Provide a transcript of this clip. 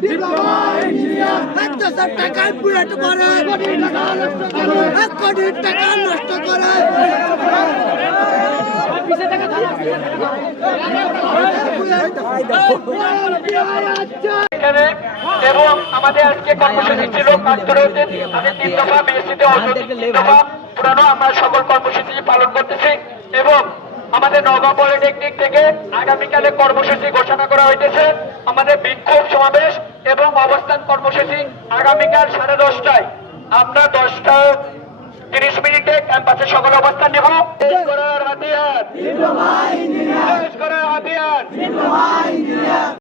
এবং আমাদের আজকে কর্মসূচি ছিল পুরানো আমরা সকল কর্মসূচি পালন করতেছি এবং আমাদের নগাঁও পলিটেকনিক থেকে আগামীকালে কর্মসূচি ঘোষণা করা হইতেছে আমাদের বিক্ষোভ সমাবেশ এবং অবস্থান কর্মসূচি আগামীকাল সাড়ে দশটায় আমরা দশটা তিরিশ মিনিটে ক্যাম্পাসে সকল অবস্থান নেব